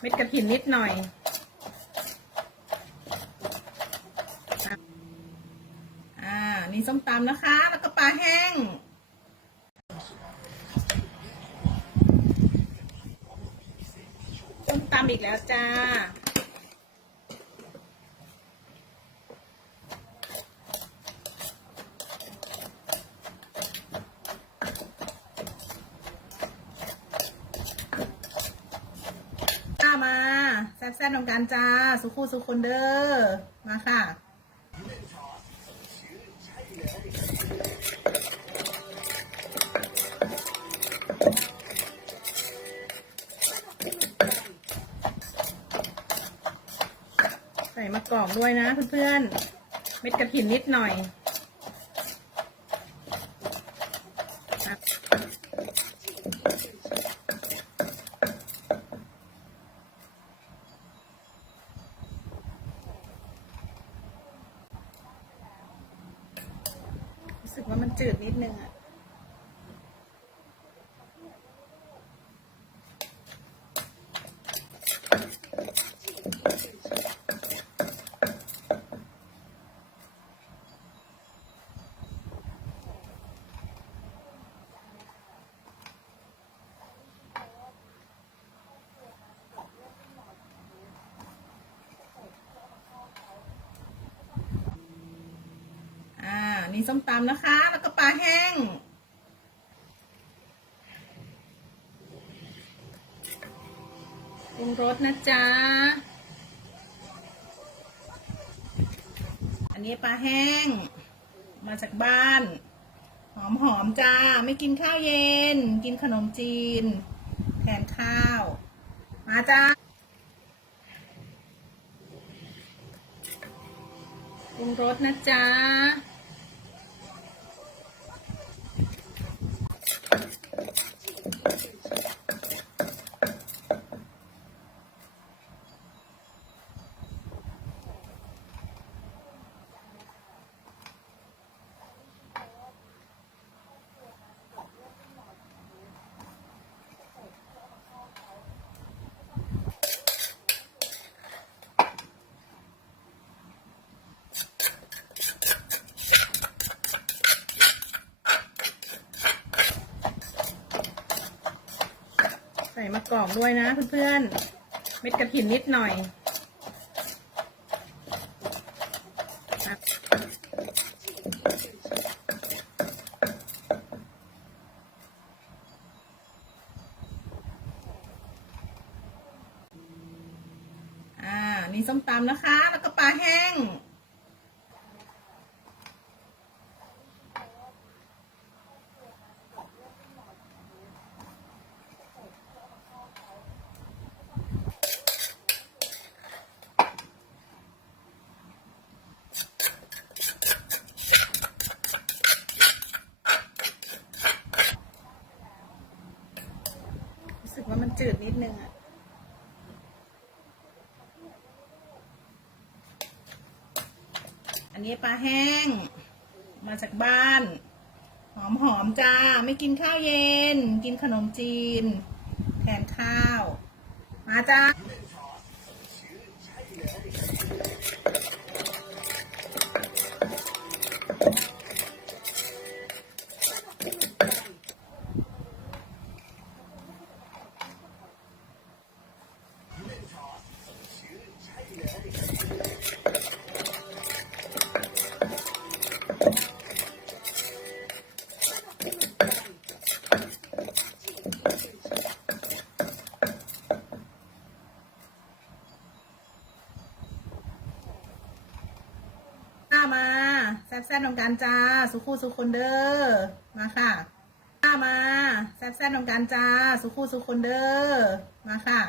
เม็ดกระถินนิดหน่อย อ่า นี่ส้มตำนะคะ แล้วก็ปลาแห้ง ส้มตำอีกแล้วจ้า ข้ามา แซ่บๆตรงกันจ้า สุขูสุคนเด้อ มาค่ะใส่มะกอกด้วยนะเพื่อนๆ เม็ดกระถินนิดหน่อย รู้สึกว่ามัน จืดนิดนึงอะ อ่านี่ส้มตำนะคะ แล้วก็ปลาแห้ง ปรุงรสนะจ๊ะ อันนี้ปลาแห้ง มาจากบ้าน หอมหอมจ้า ไม่กินข้าวเย็น กินขนมจีน แทนข้าว มาจ้าปรุงรสนะจ๊ะ มะกอกด้วยนะเพื่อนๆ เม็ดกระถินนิดหน่อย อ่า นี่ส้มตำนะคะ แล้วก็ปลาแห้ง รู้สึก ว่ามันจืดนิดนึงอะอันนี้ปลาแห้ง มาจากบ้าน หอมหอมจ้า ไม่กินข้าวเย็น กินขนมจีน แทนข้าว มาจ้า กันจ้า สุขูสุคนเด้อมาค่ะข้ามาแซ่บๆตรงกันจ้า สุขูสุคนเด้อมาค่ะ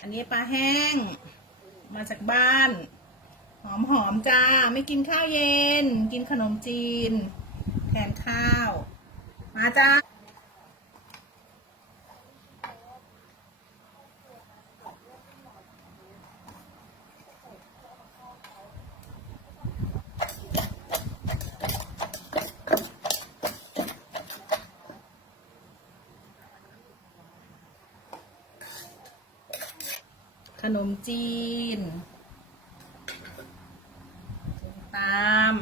อันนี้ปลาแห้ง มาจากบ้าน หอมหอมจ้า ไม่กินข้าวเย็น กินขนมจีน แทนข้าว มาจ้า นมจีนส้มตำ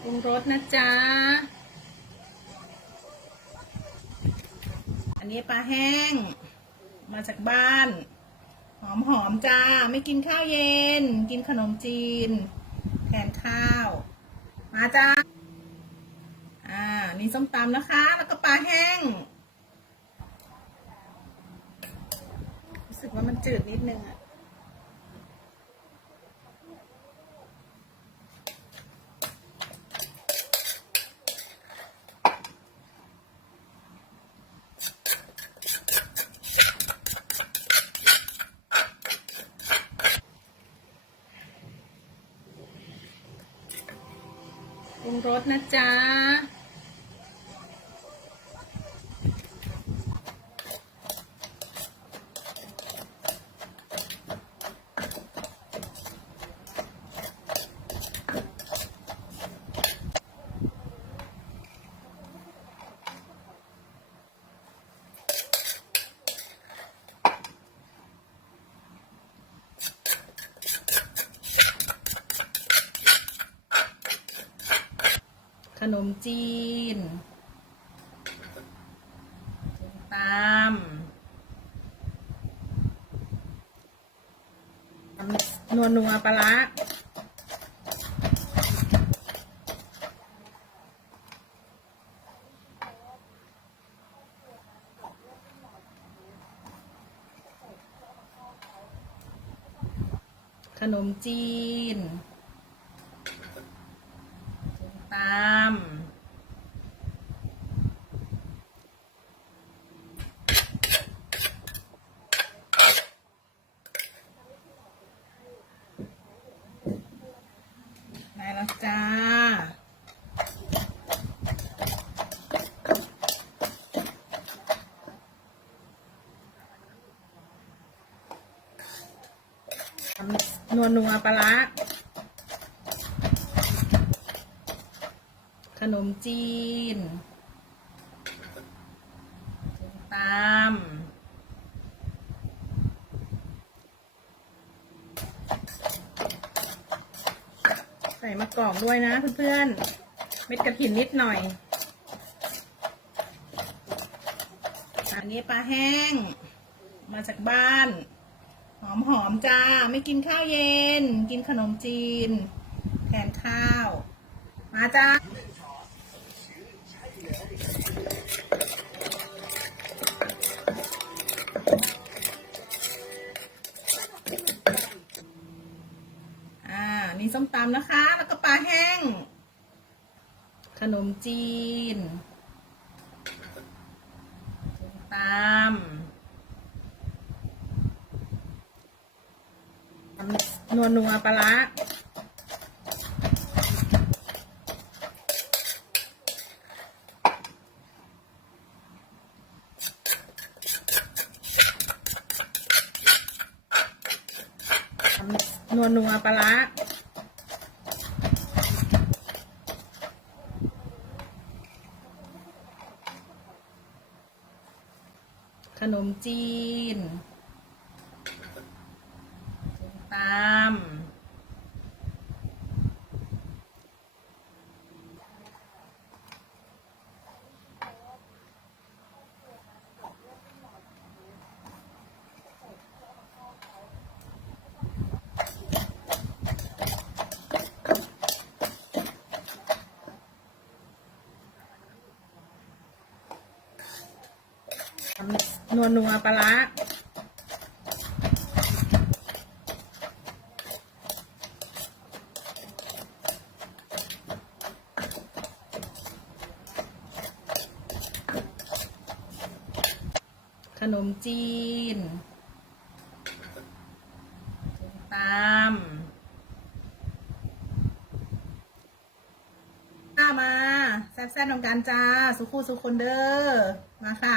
ปรุงรสนะจ๊ะ อันนี้ปลาแห้ง มาจากบ้าน หอมหอมจ้า ไม่กินข้าวเย็น กินขนมจีน แทนข้าว มาจ้า อ่า นี่ส้มตำนะคะ แล้วก็ปลาแห้ง รู้สึกว่ามันจืดนิดนึงอะปรุงรสนะจ๊ะ ข นมจีนส้มตำนัวนัวปลาร้าขนมจีนส้มตำ ได้แล้วจ้า นัวนัวปลาร้าขนมจีนส้มตำใส่มะกอกด้วยนะเพื่อนๆ เม็ดกระถินนิดหน่อย อันนี้ปลาแห้งมาจากบ้าน หอมหอมๆจ้า ไม่กินข้าวเย็น กินขนมจีน แทนข้าว มาจ้าอ่านี่ส้มตำนะคะ แล้วก็ปลาแห้ง ขนมจีนส้มตำ นัวนัวปลาร้านัวนัวปลาร้าขนมจีน ส้มตำนัวนัวปลาร้า นมจีนส้มตำข้ามา แซ่บๆตรงกันจ้า สุขูสุคนเด้อ มาค่ะ